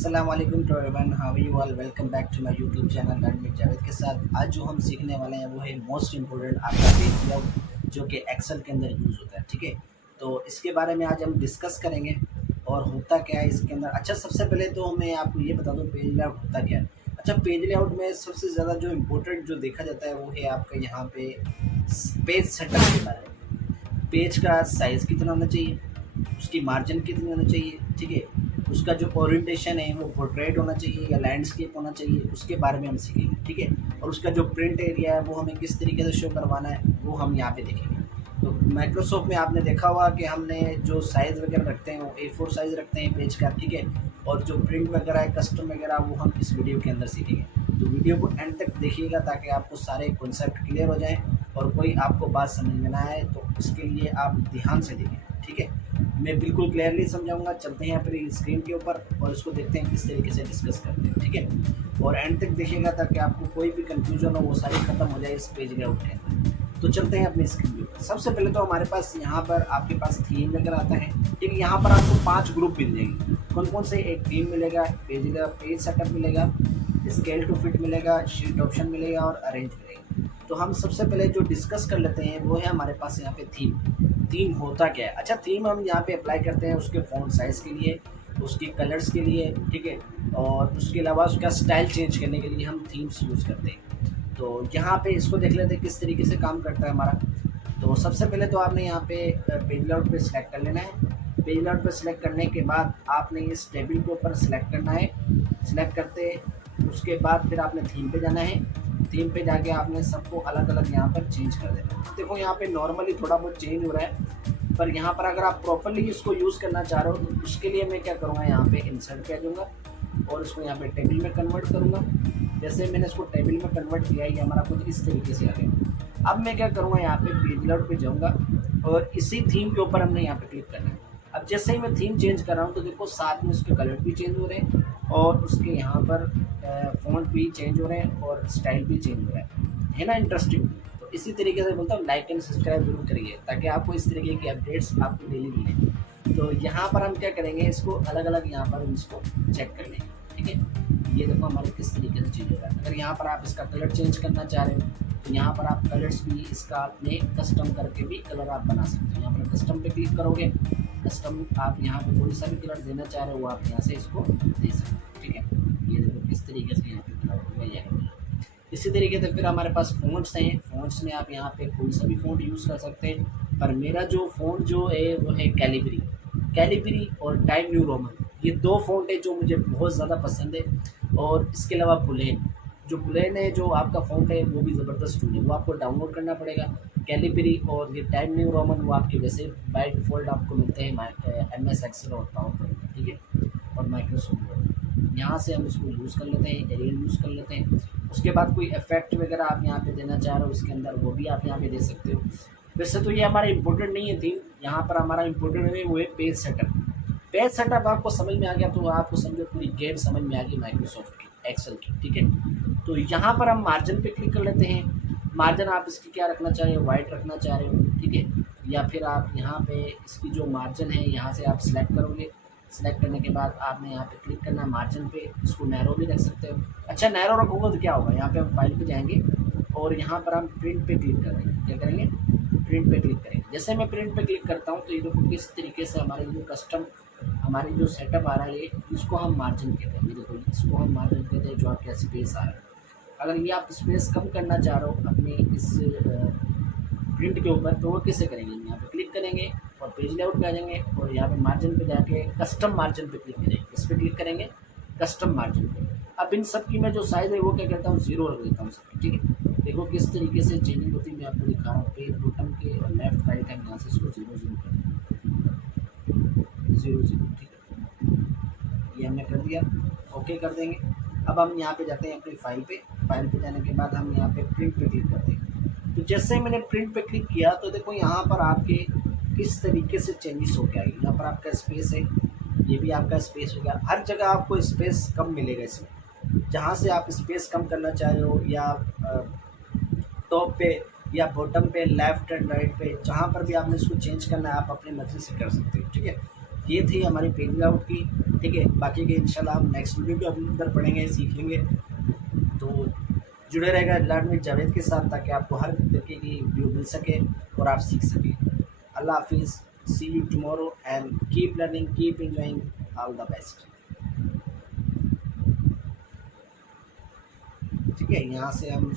अस्सलाम वालेकुम to everyone, how are you all. Welcome back to my YouTube channel learn with Javed के साथ। आज जो हम सीखने वाले हैं वो है मोस्ट इम्पोर्टेंट आपका पेज लेआउट जो कि एक्सेल के अंदर यूज़ होता है। ठीक है, तो इसके बारे में आज हम डिस्कस करेंगे और होता क्या है इसके अंदर। अच्छा, सबसे पहले तो मैं आपको ये बता दूँ पेज लेआउट होता क्या है। अच्छा, पेज लेआउट में सबसे ज़्यादा जो इम्पोर्टेंट जो देखा जाता है वो है आपका यहाँ पे पेज सेटअप के बारे में। पेज का साइज़ कितना होना चाहिए, उसकी मार्जिन कितनी होनी चाहिए, ठीक है, उसका जो ओरिएंटेशन है वो पोर्ट्रेट होना चाहिए या लैंडस्केप होना चाहिए, उसके बारे में हम सीखेंगे। ठीक है, और उसका जो प्रिंट एरिया है वो हमें किस तरीके से शो करवाना है वो हम यहाँ पे देखेंगे। तो माइक्रोसॉफ्ट में आपने देखा होगा कि हमने जो साइज़ वगैरह रखते हैं वो A4 साइज़ रखते हैं पेज का। ठीक है, और जो प्रिंट वगैरह है कस्टम वगैरह वो हम इस वीडियो के अंदर सीखेंगे। तो वीडियो को एंड तक देखिएगा ताकि आपको सारे कॉन्सेप्ट क्लियर हो जाएँ और कोई आपको बात समझ में ना आए तो इसके लिए आप ध्यान से देखें। ठीक है, मैं बिल्कुल क्लियरली समझाऊंगा। चलते हैं अपनी स्क्रीन के ऊपर और इसको देखते हैं किस तरीके से डिस्कस करते हैं। ठीक है, और एंड तक देखिएगा ताकि आपको कोई भी कंफ्यूजन हो वो सारी खत्म हो जाए इस पेज लेआउट के अंदर। तो चलते हैं अपनी स्क्रीन के ऊपर। सबसे पहले तो हमारे पास यहाँ पर आपके पास थीम वगैरह आता है। ठीक है, यहाँ पर आपको 5 ग्रुप मिल जाएंगे। कौन कौन से? एक थीम मिलेगा, पेज सेटअप मिलेगा, स्केल टू फिट मिलेगा, शीट ऑप्शन मिलेगा और अरेंज मिलेगा। तो हम सबसे पहले जो डिस्कस कर लेते हैं वो है हमारे पास यहाँ पे थीम। थीम होता क्या है? अच्छा, थीम हम यहाँ पे अप्लाई करते हैं उसके फ़ॉन्ट साइज़ के लिए, उसके कलर्स के लिए, ठीक है, और उसके अलावा उसका स्टाइल चेंज करने के लिए हम थीम्स यूज़ करते हैं। तो यहाँ पे इसको देख लेते हैं किस तरीके से काम करता है हमारा। तो सबसे पहले तो आपने यहाँ पे पेज लेआउट पे सिलेक्ट कर लेना है। पेज लेआउट पे सिलेक्ट करने के बाद आपने इस टेबल के ऊपर सिलेक्ट करना है। सिलेक्ट करते उसके बाद फिर आपने थीम पे जाना है। थीम पे जाके आपने सबको अलग अलग यहाँ पर चेंज कर देना है। देखो यहाँ पे नॉर्मली थोड़ा बहुत चेंज हो रहा है, पर यहाँ पर अगर आप प्रॉपरली इसको यूज़ करना चाह रहे हो तो उसके लिए मैं क्या करूँगा, यहाँ पे इंसर्ट पे आ जाऊँगा और इसको यहाँ पे टेबल में कन्वर्ट करूँगा। जैसे मैंने इसको टेबल में कन्वर्ट किया है, ये हमारा कुछ इस तरीके से आ गया। अब मैं क्या करूँगा, यहाँ पे पेज लेआउट पे जाऊँगा और इसी थीम के ऊपर हमने यहाँ पे क्लिक करना है। अब जैसे ही मैं थीम चेंज कर रहा हूँ तो देखो साथ में उसके कलर भी चेंज हो रहे हैं और उसके यहाँ पर फ़ॉन्ट भी चेंज हो रहे हैं और स्टाइल भी चेंज हो रहा है ना। इंटरेस्टिंग। तो इसी तरीके से बोलता हूँ लाइक एंड सब्सक्राइब जरूर करिए ताकि आपको इस तरीके की अपडेट्स आपको डेली मिलें। तो यहाँ पर हम क्या करेंगे, इसको अलग अलग यहाँ पर हम इसको चेक कर लेंगे। ठीक है, ये देखो हमारे किस तरीके से चेंज हो रहा है। अगर यहाँ पर आप इसका कलर चेंज करना चाह रहे हो तो यहाँ पर आप कलर्स भी इसका अपने कस्टम करके भी कलर आप बना सकते हो। यहाँ पर कस्टम पे क्लिक करोगे, कस्टम आप यहाँ पे कोई सा भी कलर देना चाह रहे हो वो आप यहाँ से इसको दे सकते हो। ठीक है, ये देखो किस तरीके से यहाँ पे कलर होगा ये। इसी तरीके से फिर हमारे पास फ़ॉन्ट्स हैं। फ़ॉन्ट्स में आप यहाँ पे कोई सा भी फ़ॉन्ट यूज़ कर सकते हैं, पर मेरा जो फ़ॉन्ट जो है वो है कैलिबरी और टाइम न्यू रोमन। ये 2 फ़ॉन्ट है जो मुझे बहुत ज़्यादा पसंद है। और इसके अलावा बुलेन है जो आपका फ़ॉन्ट है वो भी ज़बरदस्त टूल है, वो आपको डाउनलोड करना पड़ेगा। कैलिबरी और ये टाइम न्यू रोमन वो आपके वैसे बाय डिफ़ॉल्ट आपको मिलते हैं MS एक्सेल और पावर। ठीक है, और माइक्रोसॉफ्ट वर्ड। यहाँ से हम इसको यूज़ कर लेते हैं, एरियल यूज़ कर लेते हैं। उसके बाद कोई इफेक्ट वगैरह आप यहाँ पे देना चाह रहे हो उसके अंदर वो भी आप यहाँ पे दे सकते हो। वैसे तो ये हमारा इम्पोर्टेंट नहीं है थीम, यहाँ पर हमारा इम्पोर्टेंट है वो है पेज सेटअप। पेज सेटअप आपको समझ में आ गया तो आपको समझो पूरी गेम समझ में आ गई माइक्रोसॉफ्ट की एक्सेल की। ठीक है, तो यहाँ पर हम मार्जिन पे क्लिक कर लेते हैं। मार्जिन आप इसकी क्या रखना चाह रहे हो, वाइट रखना चाह रहे हो, ठीक है, या फिर आप यहाँ पे इसकी जो मार्जिन है यहाँ से आप सिलेक्ट करोगे। सिलेक्ट करने के बाद आपने यहाँ पे क्लिक करना है मार्जिन पे, इसको नैरो भी रख सकते हो। अच्छा, नैरो रखोगे तो क्या होगा, यहाँ पे हम फाइल पे जाएंगे और यहाँ पर हम प्रिंट पे क्लिक करेंगे। क्या करेंगे, प्रिंट पे क्लिक करेंगे। जैसे मैं प्रिंट पे क्लिक करता हूँ तो ये देखो किस तरीके से हमारे जो कस्टम हमारी जो सेटअप आ रहा है इसको हम मार्जिन कहते हैं। ये देखो इसको हम मार्जिन कहते हैं जो आपका स्पेस आ रहा है। अगर ये आप स्पेस कम करना चाह रहे हो अपने इस प्रिंट के ऊपर तो वो कैसे करेंगे, यहाँ पे क्लिक करेंगे और पेज लेआउट पे आ जाएंगे और यहाँ पे मार्जिन पे जाके कस्टम मार्जिन पे क्लिक करेंगे। इस पर क्लिक करेंगे कस्टम मार्जिन पे। अब इन सब की मैं जो साइज़ है वो क्या करता हूँ 0 रख देता हूँ सबकी। ठीक है, देखो किस तरीके से चेंजिंग होती है मैं आपको दिखा रहा हूँ। पेज बॉटम के लेफ्ट राइट है, यहाँ से इसको 0 0 ठीक है, ये हमने कर दिया। ओके कर देंगे। अब हम यहाँ पे जाते हैं अपनी फाइल पे जाने के बाद हम यहाँ पे प्रिंट पे क्लिक करते हैं। तो जैसे ही मैंने प्रिंट पे क्लिक किया तो देखो यहाँ पर आपके किस तरीके से चेंजेस हो गया। यहाँ पर आपका स्पेस है, ये भी आपका स्पेस हो गया। हर जगह आपको स्पेस कम मिलेगा इसमें। जहाँ से आप स्पेस कम करना चाह रहे हो या टॉप पे या बॉटम पे, लेफ्ट एंड राइट पे, जहाँ पर भी आपने इसको चेंज करना है आप अपनी मर्जी से कर सकते हो। ठीक है, ये थी हमारी पेज लेआउट की, ठीक है। बाकी के इंशाल्लाह हम नेक्स्ट वीडियो के अंदर पढ़ेंगे, सीखेंगे। तो जुड़े रहेगा लर्न विद जावेद के साथ, ताकि आपको हर तरीके की वीडियो मिल सके और आप सीख सकें। अल्लाह हाफिज़, see you tomorrow and keep learning, keep enjoying, all the best. ठीक है, यहाँ से हम